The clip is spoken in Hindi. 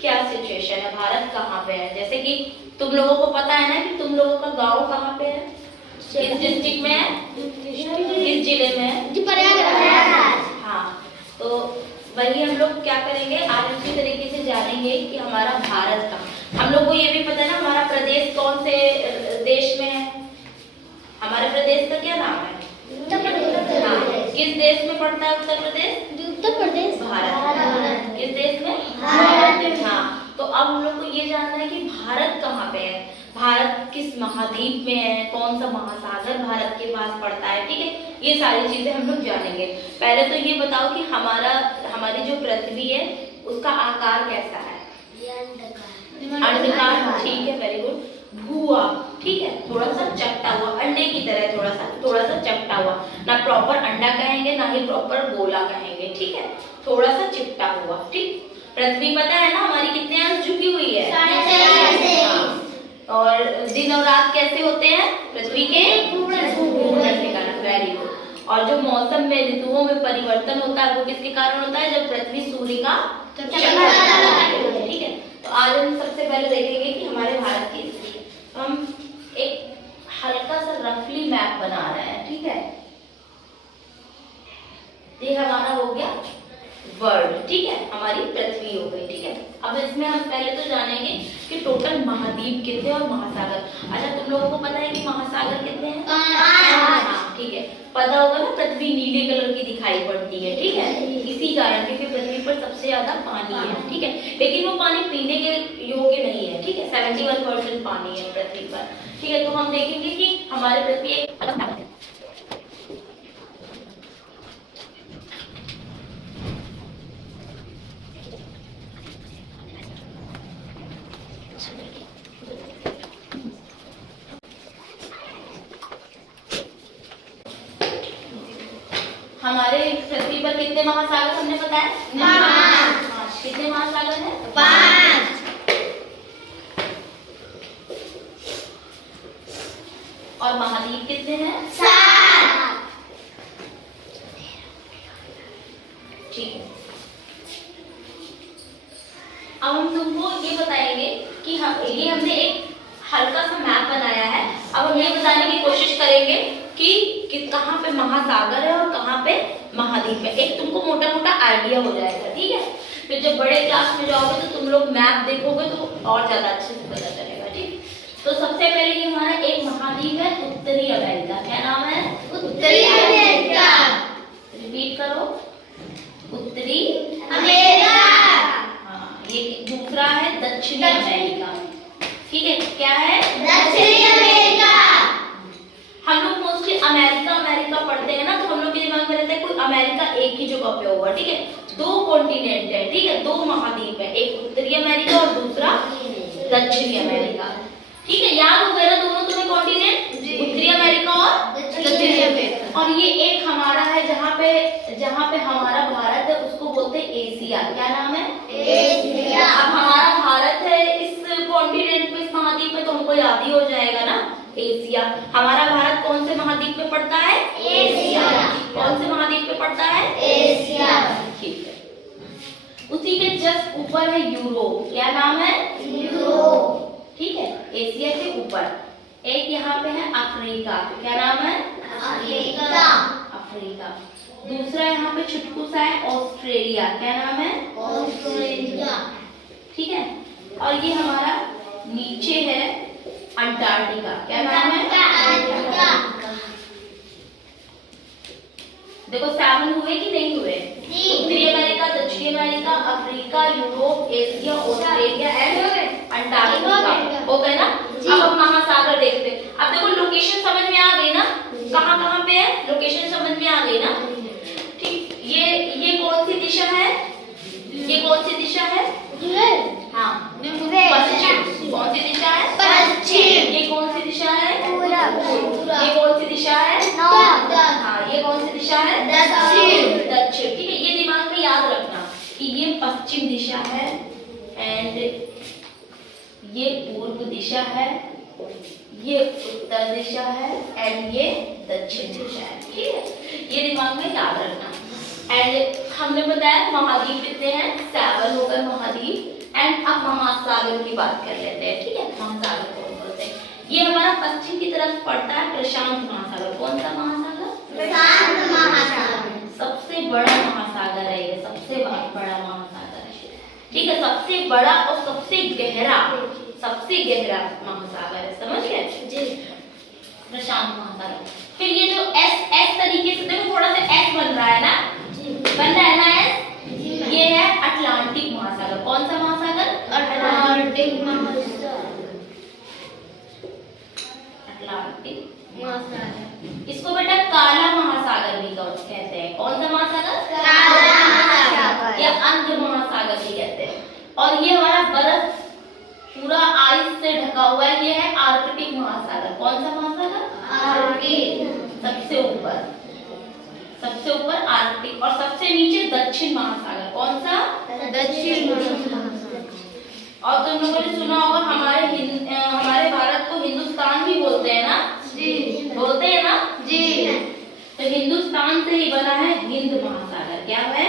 क्या सिचुएशन है, भारत कहाँ पे है। जैसे कि तुम लोगों को पता है ना कि तुम लोगों का गांव कहाँ पे है, किस डिस्ट्रिक्ट में है, किस जिले में है, प्रयागराज। हाँ, तो वही हम लोग क्या करेंगे आज उसी तरीके से जानेंगे कि हमारा भारत का, हम लोग को ये भी पता है ना हमारा प्रदेश कौन से देश में है। हमारे प्रदेश का क्या नाम है, उत्तर प्रदेश। हाँ, किस देश में पड़ता है उत्तर प्रदेश, उत्तर प्रदेश भारत। किस देश में, भारत। हाँ, तो अब हम लोग को ये जानना है कि भारत कहाँ पे है, भारत किस महाद्वीप में है, कौन सा महासागर भारत के पास पड़ता है। ठीक है, ये सारी चीजें हम लोग जानेंगे। पहले तो ये बताओ कि हमारी जो पृथ्वी है उसका आकार कैसा है, अंडाकार। ठीक है, वेरी गुड। भूआ, ठीक है, थोड़ा सा चपटा हुआ, अंडे की तरह थोड़ा सा चपटा हुआ, ना प्रॉपर अंडा कहेंगे ना ही प्रॉपर गोला कहेंगे। ठीक है, थोड़ा सा चिपटा हुआ। ठीक, पृथ्वी पता है ना हमारी कितने अंश झुकी हुई है, और दिन और रात कैसे होते हैं, पृथ्वी के घूर्णन के कारण। Very good. और जो मौसम में ऋतुओं में परिवर्तन होता है वो किसके कारण होता है, जब पृथ्वी सूर्य का चक्कर। ठीक है, तो आज हम सबसे पहले देखेंगे कि हमारे भारत की स्थिति। हम एक हल्का सा रफली मैप बना रहे हैं। ठीक है, ये हमारा हो गया वर्ल्ड। ठीक है, हमारी पृथ्वी हो गई। ठीक है, अब इसमें हम पहले तो जानेंगे कि टोटल महाद्वीप कितने और महासागर। अच्छा, तुम लोगों को पता है कि महासागर कितने हैं? हाँ, ठीक है, पता होगा ना, पृथ्वी नीले कलर की दिखाई पड़ती है। ठीक है, इसी कारण क्योंकि पृथ्वी पर सबसे ज्यादा पानी है। ठीक है, लेकिन वो पानी पीने के योग्य नहीं है। ठीक है, 71% पानी है पृथ्वी पर। ठीक है, तो हम देखेंगे कि हमारे पृथ्वी एक हमारे पृथ्वी पर कितने महासागर हमने बताया, 5। कितने महासागर हैं, 5। और महाद्वीप कितने हैं, 7। ठीक है, अब हम तुमको ये बताएंगे कि ये हमने एक हल्का सा मैप बनाया है। अब हम ये बताने की कोशिश करेंगे कि कहाँ पे महासागर है और कहाँ पे महाद्वीप है। एक तुमको मोटा मोटा आइडिया हो जाएगा। ठीक है, फिर जब बड़े क्लास में जाओगे तो तुम लोग मैप देखोगे तो और ज्यादा अच्छे से पता चलेगा। ठीक, तो सबसे पहले ये हमारा एक महाद्वीप है उत्तरी अमेरिका। क्या नाम है, उत्तरी अमेरिका। रिपीट करो, उत्तरी अमेरिका। हाँ, ये दूसरा है दक्षिणी अमेरिका। ठीक है, क्या है, दक्षिणी अमेरिका। हम लोग मोस्टली अमेरिका पढ़ते हैं ना, तो हम लोग के दिमाग में रहता है कोई अमेरिका एक ही जगह पे होगा। ठीक है, 2 कॉन्टिनेंट है। ठीक है, 2 महाद्वीप है, एक उत्तरी अमेरिका और दूसरा दक्षिणी अमेरिका। ठीक है, याद हो गया ना दोनों तुम्हें कॉन्टिनेंट, उत्तरी अमेरिका और दक्षिणी अमेरिका। और ये एक हमारा है जहाँ पे हमारा भारत है उसको बोलते हैं एशिया। क्या नाम है, एशिया। अब हमारा भारत है इस कॉन्टिनेंट पे, इस महाद्वीप में, तो हमको याद ही हो जाएगा ना एशिया। हमारा भारत कौन से महाद्वीप में पड़ता है, एशिया। कौन से महाद्वीप में पड़ता है, एशिया। ठीक है, उसी के जस्ट ऊपर है यूरोप। क्या नाम है, यूरोप। ठीक है, एशिया के ऊपर एक यहाँ पे है अफ्रीका। क्या नाम है, अफ्रीका। अफ्रीका। दूसरा यहाँ पे छुटकू सा है ऑस्ट्रेलिया। क्या नाम है, ऑस्ट्रेलिया। ठीक है, और ये हमारा नीचे है अंटार्कटिका। क्या नाम है, अंटार्कटिका। देखो 7 हुए कि नहीं हुए, उत्तरी अमेरिका, दक्षिणी America, Africa, Europe, Asia, Australia and Antarctica. हो गए ना। अब हम महासागर देखते हैं। अब देखो लोकेशन समझ में आ गई ना, कहाँ कहाँ पे है, लोकेशन समझ में आ गई ना। ठीक, ये कौन सी दिशा है, ये कौन सी दिशा है, हाँ, पश्चिम। कौन सी दिशा है, पश्चिम। ये कौन सी दिशा है, पूरब। ये कौन सी दिशा है, नॉर्थ। हाँ, ये कौन सी दिशा है, दक्षिण। दक्षिण। ठीक है, ये दिमाग में याद रखना कि ये पश्चिम दिशा है एंड ये पूर्व दिशा है, ये उत्तर दिशा है एंड ये दक्षिण दिशा है। ठीक है, ये दिमाग में याद रखना। एंड हमने बताया महाद्वीप कितने हैं, 7 हो गए महाद्वीप। एंड अब महासागर की बात कर लेते हैं, ठीक है। महासागर कौन बोलते हैं? ये हमारा पश्चिम की तरफ पड़ता है प्रशांत महासागर। कौन सा महासागर? प्रशांत महासागर। सबसे बड़ा महासागर है ये, सबसे बड़ा महासागर है, ठीक है। सबसे बड़ा और सबसे गहरा महासागर है, समझ गए जी, प्रशांत महासागर। फिर ये जो एस तरीके से देखो, थोड़ा सा एस बन रहा है ना, बन रहा है ना एस, ये है अटलांटिक महासागर। कौन सा महासागर? अटलांटिक महासागर। अटलांटिक महासागर। इसको बेटा काला महासागर भी कहते हैं। कौन सा महासागर? काला महासागर या अंध महासागर भी कहते हैं। और ये हमारा बर्फ पूरा आइस से ढका हुआ है, ये है आर्कटिक महासागर। कौन सा महासागर? आर्कटिक। सबसे ऊपर आर्कटिक, और सबसे नीचे दक्षिण महासागर। कौन सा? दक्षिण महासागर। और तुम लोगों ने सुना होगा हमारे भारत को हिंदुस्तान भी बोलते हैं ना जी, बोलते हैं ना जी। तो हिंदुस्तान से ही बना है हिंद महासागर। क्या है?